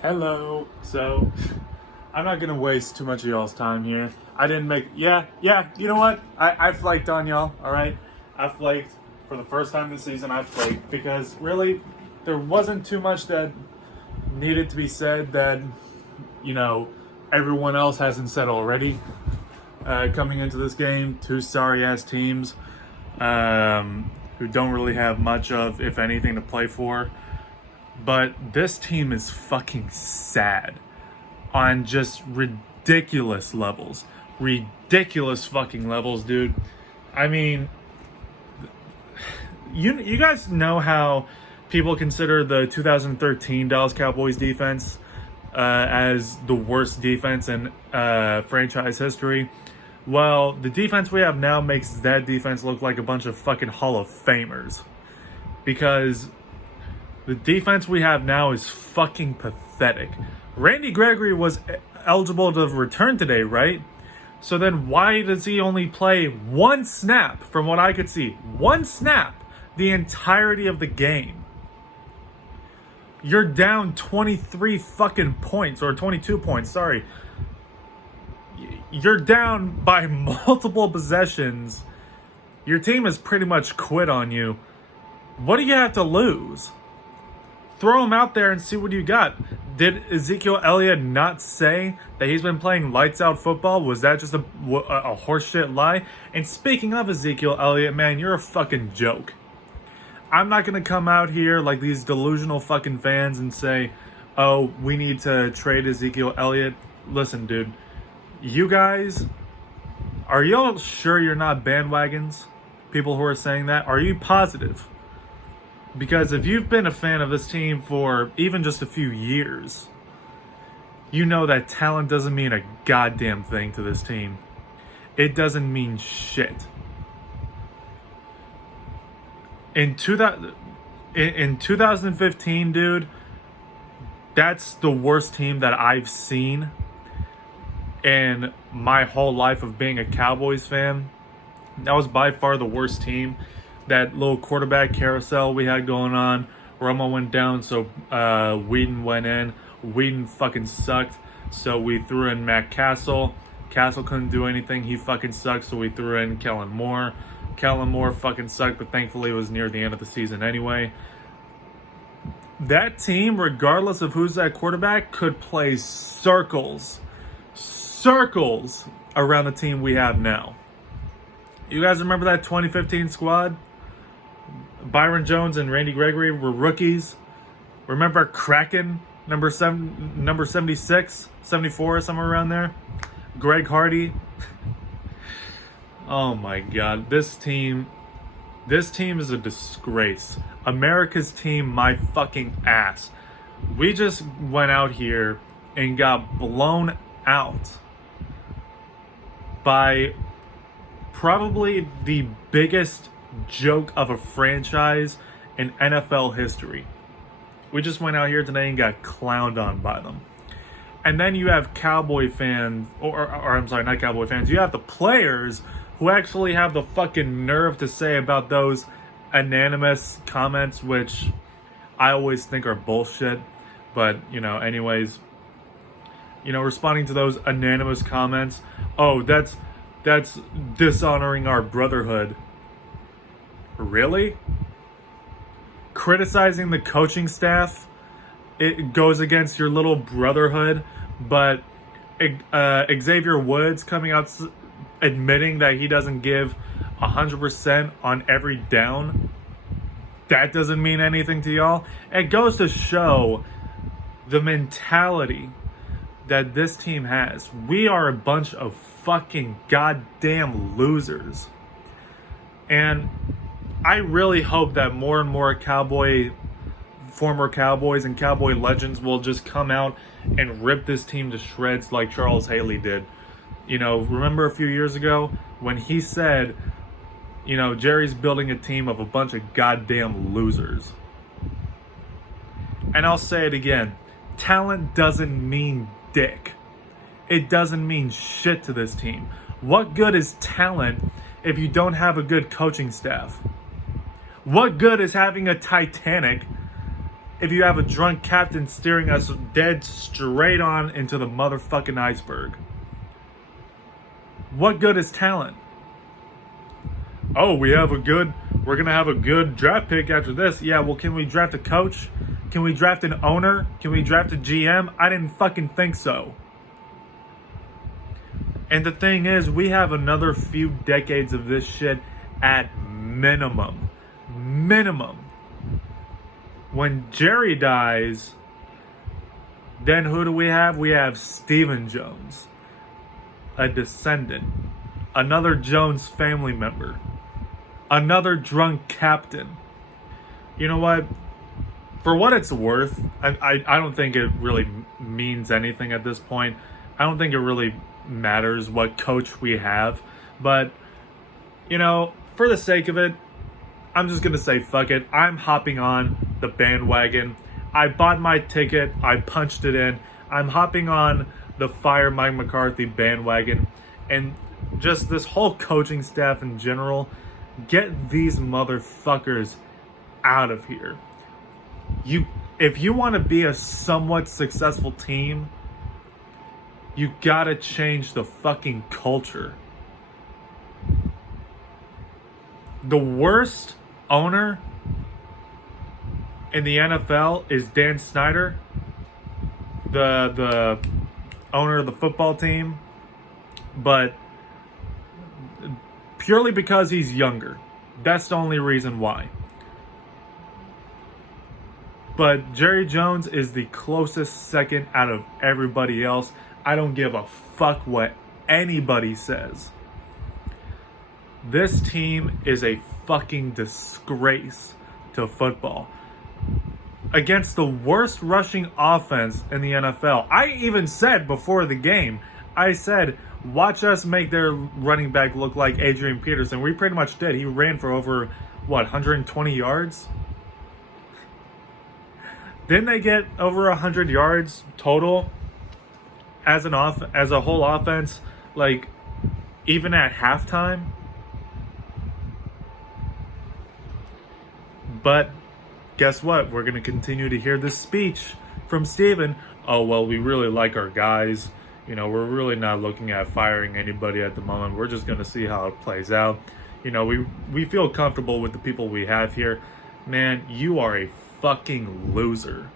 Hello. So, I'm not gonna waste too much of y'all's time here. I didn't make. Yeah. You know what? I flaked on y'all. All right. I flaked for the first time this season. I flaked because really, there wasn't too much that needed to be said that you know everyone else hasn't said already. Coming into this game, two sorry ass teams who don't really have much of, if anything, to play for. But this team is fucking sad on just ridiculous levels. Ridiculous fucking levels, dude. I mean, you guys know how people consider the 2013 Dallas Cowboys defense as the worst defense in franchise history. Well, the defense we have now makes that defense look like a bunch of fucking Hall of Famers. Because the defense we have now is fucking pathetic. Randy Gregory was eligible to return today, right? So then why does he only play one snap, from what I could see? One snap the entirety of the game. You're down 23 fucking points, or 22 points, sorry. You're down by multiple possessions. Your team has pretty much quit on you. What do you have to lose? Throw him out there and see what you got. Did Ezekiel Elliott not say that he's been playing lights out football? Was that just a horseshit lie? And speaking of Ezekiel Elliott, man, you're a fucking joke. I'm not going to come out here like these delusional fucking fans and say, oh, we need to trade Ezekiel Elliott. Listen, dude, you guys, are y'all sure you're not bandwagons? People who are saying that, are you positive? Because if you've been a fan of this team for even just a few years, you know that talent doesn't mean a goddamn thing to this team. It doesn't mean shit. In 2015, dude, that's the worst team that I've seen in my whole life of being a Cowboys fan. That was by far the worst team. That little quarterback carousel we had going on. Romo went down, so Whedon went in. Whedon fucking sucked, so we threw in Matt Castle. Castle couldn't do anything. He fucking sucked, so we threw in Kellen Moore. Kellen Moore fucking sucked, but thankfully it was near the end of the season anyway. That team, regardless of who's that quarterback, could play circles around the team we have now. You guys remember that 2015 squad? Byron Jones and Randy Gregory were rookies. Remember Kraken, number 76, 74, somewhere around there? Greg Hardy. Oh my god, this team is a disgrace. America's team, my fucking ass. We just went out here and got blown out by probably the biggest joke of a franchise in NFL history. We just went out here today and got clowned on by them. And then you have Cowboy fans, or I'm sorry, not Cowboy fans, you have the players who actually have the fucking nerve to say about those anonymous comments, which I always think are bullshit. But, anyways, responding to those anonymous comments, oh, that's dishonoring our brotherhood. Really? Criticizing the coaching staff, it goes against your little brotherhood, but Xavier Woods coming out admitting that he doesn't give 100% on every down, that doesn't mean anything to y'all. It goes to show the mentality that this team has. We are a bunch of fucking goddamn losers. And I really hope that more and more former Cowboys and Cowboy legends will just come out and rip this team to shreds like Charles Haley did. Remember a few years ago when he said, Jerry's building a team of a bunch of goddamn losers. And I'll say it again. Talent doesn't mean dick. It doesn't mean shit to this team. What good is talent if you don't have a good coaching staff? What good is having a Titanic if you have a drunk captain steering us dead straight on into the motherfucking iceberg? What good is talent? Oh, we're gonna have a good draft pick after this. Yeah, well, can we draft a coach? Can we draft an owner? Can we draft a GM? I didn't fucking think so. And the thing is, we have another few decades of this shit at minimum. Minimum. When Jerry dies, then who do we have? We have Stephen Jones, a descendant, another Jones family member, another drunk captain. You know what? For what it's worth, I don't think it really means anything at this point. I don't think it really matters what coach we have. But, you know, for the sake of it, I'm just going to say fuck it. I'm hopping on the bandwagon. I bought my ticket. I punched it in. I'm hopping on the Fire Mike McCarthy bandwagon. And just this whole coaching staff in general, get these motherfuckers out of here. If you want to be a somewhat successful team, you gotta change the fucking culture. The worst owner in the NFL is Dan Snyder, the owner of the football team, but purely because he's younger. That's the only reason why. But Jerry Jones is the closest second out of everybody else. I don't give a fuck what anybody says. This team is a fucking disgrace to football. Against the worst rushing offense in the NFL. I even said before the game, I said, watch us make their running back look like Adrian Peterson. We pretty much did. He ran for over, 120 yards? Didn't they get over 100 yards total as a whole offense, like, even at halftime? But guess what? We're going to continue to hear this speech from Steven. Oh, well, we really like our guys. You know, we're really not looking at firing anybody at the moment. We're just going to see how it plays out. You know, we feel comfortable with the people we have here. Man, you are a fucking loser.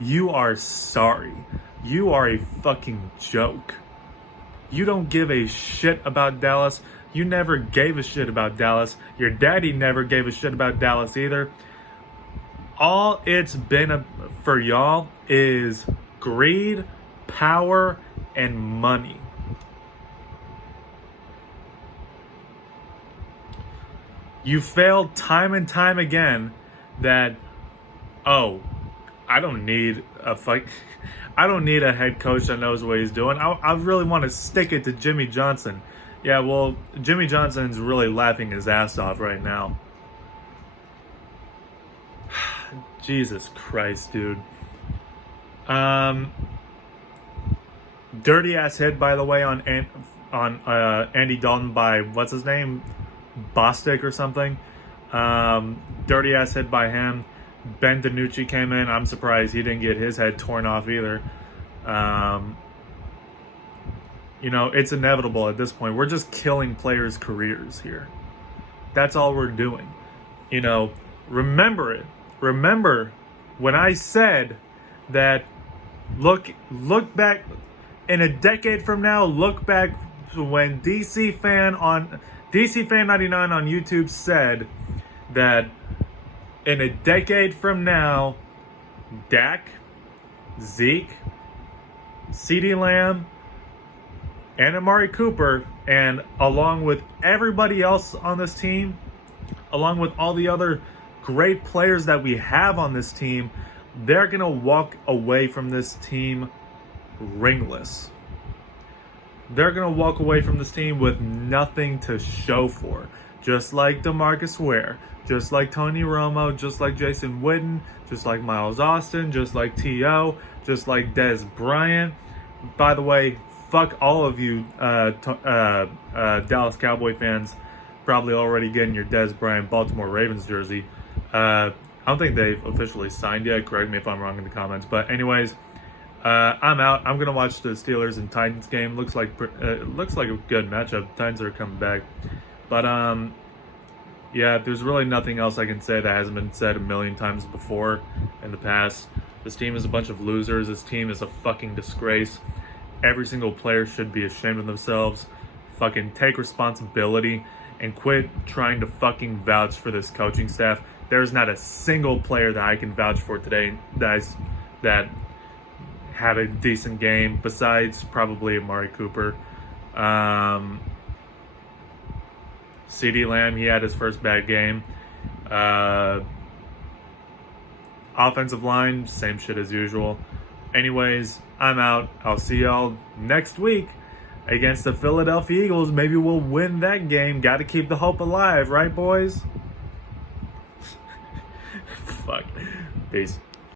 You are sorry. You are a fucking joke. You don't give a shit about Dallas. You never gave a shit about Dallas. Your daddy never gave a shit about Dallas either. All it's been for y'all is greed, power, and money. You failed time and time again that, oh, I don't need a head coach that knows what he's doing. I really want to stick it to Jimmy Johnson. Yeah, well, Jimmy Johnson's really laughing his ass off right now. Jesus Christ, dude. Dirty ass hit, by the way, on Andy Dalton by what's his name, Bostic or something. Dirty ass hit by him. Ben DiNucci came in. I'm surprised he didn't get his head torn off either. You know, it's inevitable at this point. We're just killing players' careers here. That's all we're doing. You know, remember it. Remember when I said that look back in a decade from now, look back to when DC Fan 99 on YouTube said that in a decade from now, Dak, Zeke, CeeDee Lamb, and Amari Cooper, and along with everybody else on this team, along with all the other great players that we have on this team, they're going to walk away from this team ringless. They're going to walk away from this team with nothing to show for. Just like DeMarcus Ware, just like Tony Romo, just like Jason Witten, just like Miles Austin, just like T.O., just like Dez Bryant. By the way, fuck all of you Dallas Cowboy fans probably already getting your Dez Bryant Baltimore Ravens jersey. I I don't think they've officially signed yet. Correct me if I'm wrong in the comments. But anyways, I'm out. I'm gonna watch the Steelers and Titans game. Looks like a good matchup. Titans are coming back, but yeah, there's really nothing else I can say that hasn't been said a million times before in the past. This team is a bunch of losers. This team is a fucking disgrace. Every single player should be ashamed of themselves. Fucking take responsibility and quit trying to fucking vouch for this coaching staff. There's not a single player that I can vouch for today that had a decent game besides probably Amari Cooper. CeeDee Lamb, he had his first bad game. Offensive line, same shit as usual. Anyways, I'm out. I'll see y'all next week against the Philadelphia Eagles. Maybe we'll win that game. Got to keep the hope alive, right, boys? Fuck. Peace.